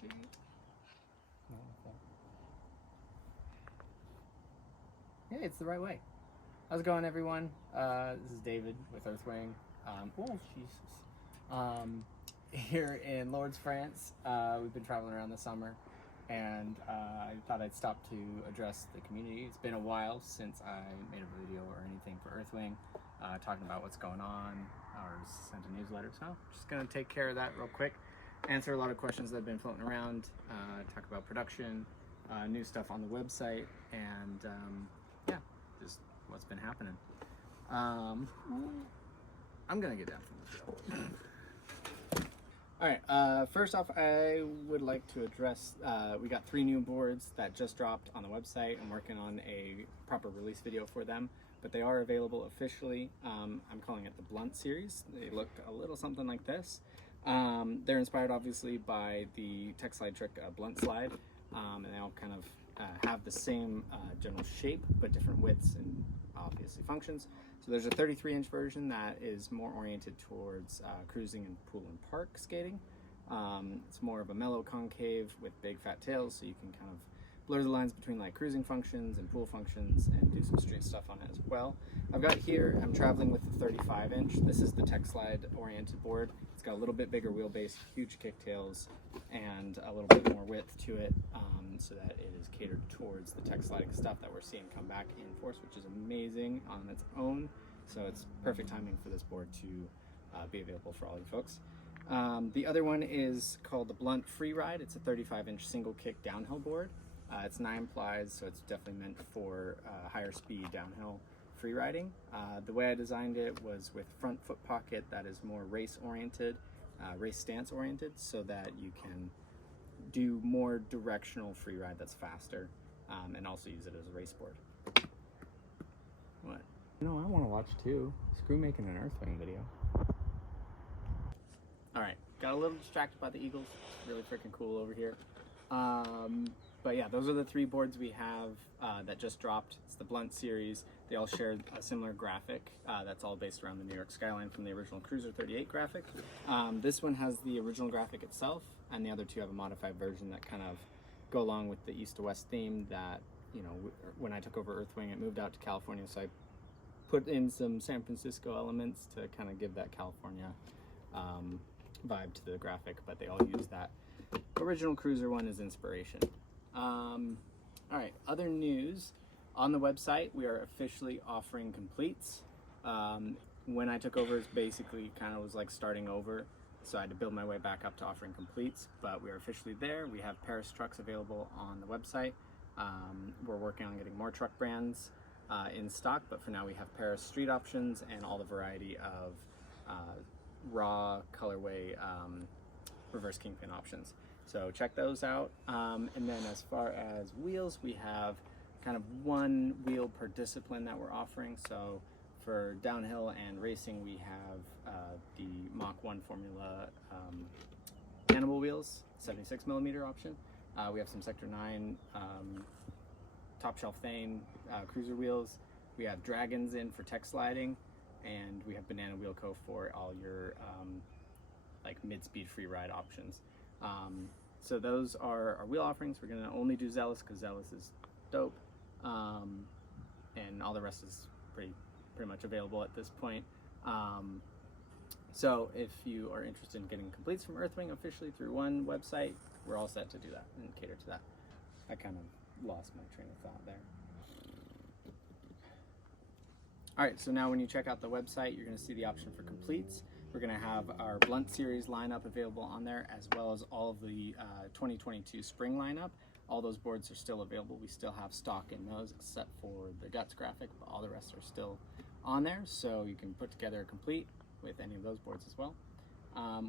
shit. Yeah, it's the right way. How's it going, everyone? This is David with Earthwing. Oh, Jesus. Here in Lourdes, France. We've been traveling around the summer, and I thought I'd stop to address the community. It's been a while since I made a video or anything for Earthwing, talking about what's going on, or sent a newsletter. So I'm just gonna take care of that real quick, answer a lot of questions that have been floating around, talk about production, new stuff on the website, and yeah, just what's been happening. I'm gonna get down from this hill. All right, first off, I would like to address, we got 3 new boards that just dropped on the website. I'm working on a proper release video for them, but they are available officially. I'm calling it the Blunt series. They look a little something like this. They're inspired obviously by the tech slide trick Blunt Slide, and they all kind of have the same general shape, but different widths and obviously functions. So there's a 33-inch version that is more oriented towards cruising and pool and park skating. It's more of a mellow concave with big fat tails, so you can kind of blur the lines between like cruising functions and pool functions and do some street stuff on it as well. I've got here, I'm traveling with the 35-inch. This is the tech slide oriented board. It's got a little bit bigger wheelbase, huge kicktails, and a little bit more width to it, so that it is catered towards the tech sliding stuff that we're seeing come back in force, which is amazing on its own. So it's perfect timing for this board to be available for all you folks. The other one is called the Blunt Freeride. It's a 35-inch single kick downhill board. It's 9 plies, so it's definitely meant for higher speed downhill free riding. The way I designed it was with front foot pocket that is more race oriented, race stance oriented, so that you can do more directional free ride that's faster, and also use it as a race board. What? No, I want to watch too. Screw making an Earthwing video. Alright, got a little distracted by the Eagles. It's really freaking cool over here. But yeah, those are the 3 boards we have that just dropped. It's the Blunt series. They all share a similar graphic that's all based around the New York skyline from the original Cruiser 38 graphic. This one has the original graphic itself, and the other 2 have a modified version that kind of go along with the east to west theme that, you know, when I took over Earthwing, it moved out to California, so I put in some San Francisco elements to kind of give that California vibe to the graphic, but they all use that original Cruiser one as inspiration. All right, other news. On the website, we are officially offering completes. When I took over, it's basically kind of was like starting over, so I had to build my way back up to offering completes, but we are officially there. We have Paris trucks available on the website. We're working on getting more truck brands in stock, but for now we have Paris street options and all the variety of raw colorway reverse kingpin options. So check those out. And then as far as wheels, we have kind of 1 wheel per discipline that we're offering. So for downhill and racing, we have the Mach 1 Formula Cannibal wheels, 76mm option. We have some Sector 9 top shelf Thane cruiser wheels. We have Dragons in for tech sliding, and we have Banana Wheel Co for all your like mid-speed free ride options. So those are our wheel offerings. We're gonna only do Zealous because Zealous is dope, and all the rest is pretty much available at this point. So if you are interested in getting completes from Earthwing officially through one website, we're all set to do that and cater to that. I kind of lost my train of thought there. All right, so now when you check out the website, you're gonna see the option for completes. We're gonna have our Blunt series lineup available on there, as well as all of the 2022 spring lineup. All those boards are still available. We still have stock in those, except for the Guts graphic, but all the rest are still on there, so you can put together a complete with any of those boards as well.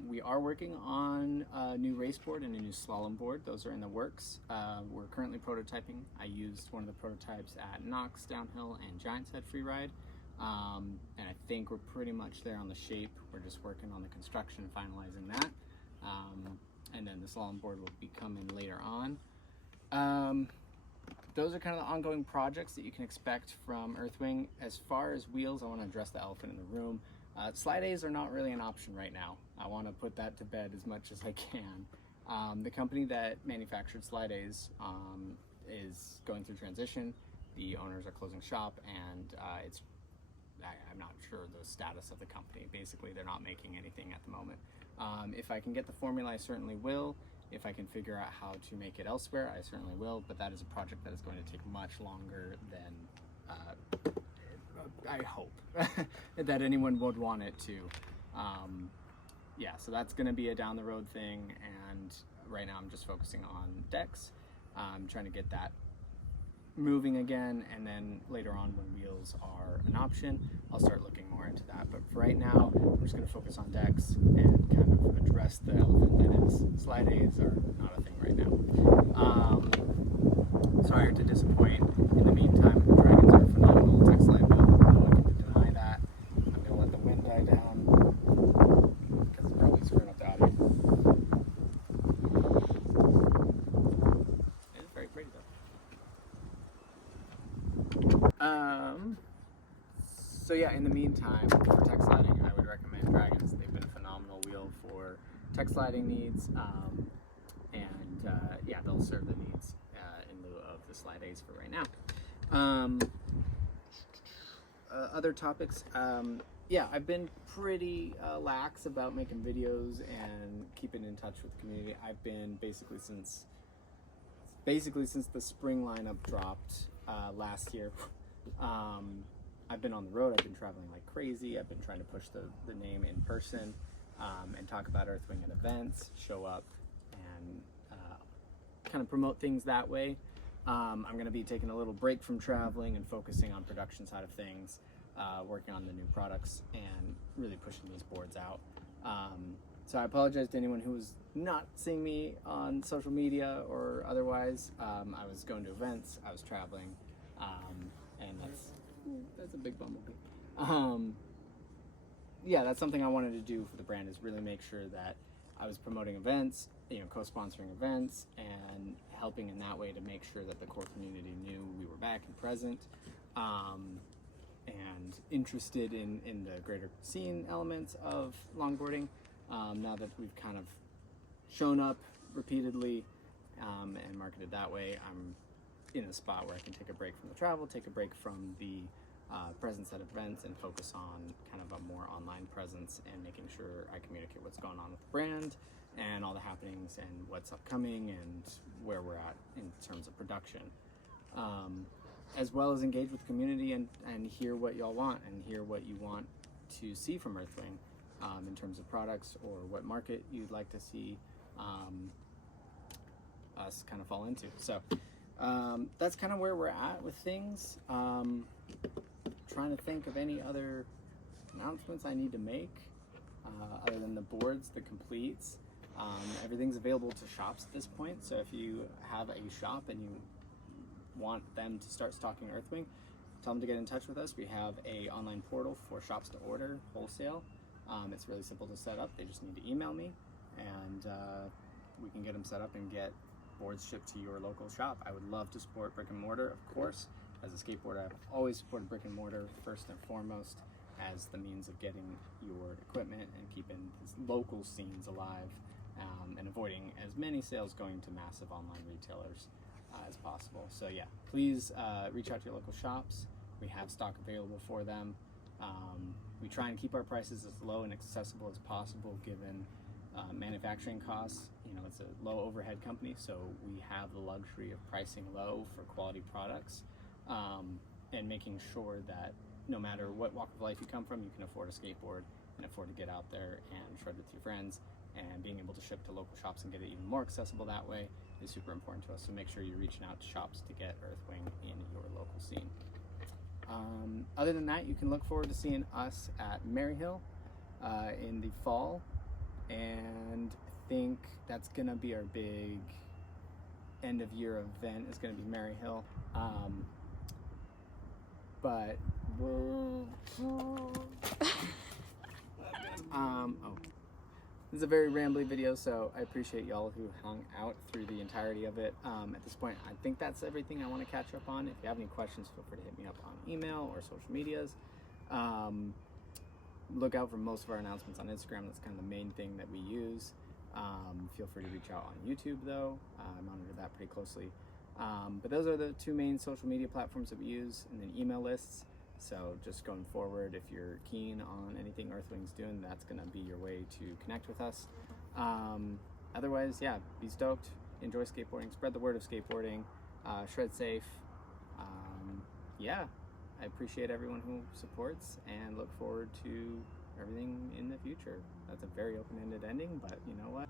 We are working on a new race board and a new slalom board. Those are in the works. We're currently prototyping. I used one of the prototypes at Knox Downhill and Giant's Head Freeride. And I think we're pretty much there on the shape. We're just working on the construction, finalizing that. And then the slalom board will be coming later on. Those are kind of the ongoing projects that you can expect from Earthwing. As far as wheels, I want to address the elephant in the room. Slide A's are not really an option right now. I want to put that to bed as much as I can. The company that manufactured Slide A's is going through transition. The owners are closing shop, and I'm not sure the status of the company. Basically, they're not making anything at the moment. If I can get the formula, I certainly will. If I can figure out how to make it elsewhere, I certainly will, but that is a project that is going to take much longer than I hope that anyone would want it to. Yeah, so that's going to be a down the road thing, and right now I'm just focusing on decks. I'm trying to get that moving again, and then later on when wheels are an option, I'll start looking more into that. But for right now, I'm just going to focus on decks and kind of address the elephant that is Slide A's are not a thing right now. Sorry to disappoint. In the meantime, dragons are phenomenal. Tech slide build. I'm not going to deny that. I'm going to let the wind die down because it's probably screwing up the audio. It is very pretty though. So yeah, in the meantime, for tech sliding, I would recommend Dragons. They've been a phenomenal wheel for tech sliding needs, yeah, they'll serve the needs in lieu of the Slide A's for right now. Other topics, yeah, I've been pretty lax about making videos and keeping in touch with the community. I've been basically since the spring lineup dropped last year. I've been on the road. I've been traveling like crazy. I've been trying to push the name in person and talk about Earthwing at events, show up and kind of promote things that way. I'm going to be taking a little break from traveling and focusing on production side of things, working on the new products and really pushing these boards out. So I apologize to anyone who was not seeing me on social media or otherwise. I was going to events, I was traveling, and that's a big bumblebee. Yeah, that's something I wanted to do for the brand, is really make sure that I was promoting events, co-sponsoring events, and helping in that way to make sure that the core community knew we were back and present, and interested in the greater scene elements of longboarding. Now that we've kind of shown up repeatedly and marketed that way, I'm in a spot where I can take a break from the travel, take a break from the presence at events, and focus on kind of a more online presence and making sure I communicate what's going on with the brand and all the happenings and what's upcoming and where we're at in terms of production, as well as engage with the community and hear what y'all want and hear what you want to see from Earthwing in terms of products, or what market you'd like to see us kind of fall into. So that's kind of where we're at with things. Trying to think of any other announcements I need to make other than the boards, the completes. Everything's available to shops at this point, so if you have a shop and you want them to start stocking Earthwing, tell them to get in touch with us. We have a online portal for shops to order wholesale. It's really simple to set up. They just need to email me, and we can get them set up and get boards shipped to your local shop. I would love to support brick and mortar, of course. As a skateboarder, I've always supported brick and mortar first and foremost as the means of getting your equipment and keeping these local scenes alive, and avoiding as many sales going to massive online retailers as possible. So yeah, please reach out to your local shops. We have stock available for them. We try and keep our prices as low and accessible as possible given manufacturing costs. It's a low overhead company, so we have the luxury of pricing low for quality products, and making sure that no matter what walk of life you come from, you can afford a skateboard and afford to get out there and shred with your friends. And being able to ship to local shops and get it even more accessible that way is super important to us. So make sure you're reaching out to shops to get Earthwing in your local scene. Other than that, you can look forward to seeing us at Maryhill in the fall, and I think that's gonna be our big end of year event. Is gonna be Maryhill. But this is a very rambly video, so I appreciate y'all who hung out through the entirety of it. At this point, I think that's everything I want to catch up on. If you have any questions, feel free to hit me up on email or social medias. Look out for most of our announcements on Instagram. That's kind of the main thing that we use. Feel free to reach out on YouTube though. I monitor that pretty closely. But those are the two main social media platforms that we use, and then email lists. So just going forward, if you're keen on anything Earthwing's doing, that's going to be your way to connect with us. Otherwise, yeah, be stoked, enjoy skateboarding, spread the word of skateboarding, shred safe. Yeah, I appreciate everyone who supports and look forward to everything in the future. That's a very open-ended ending, but you know what?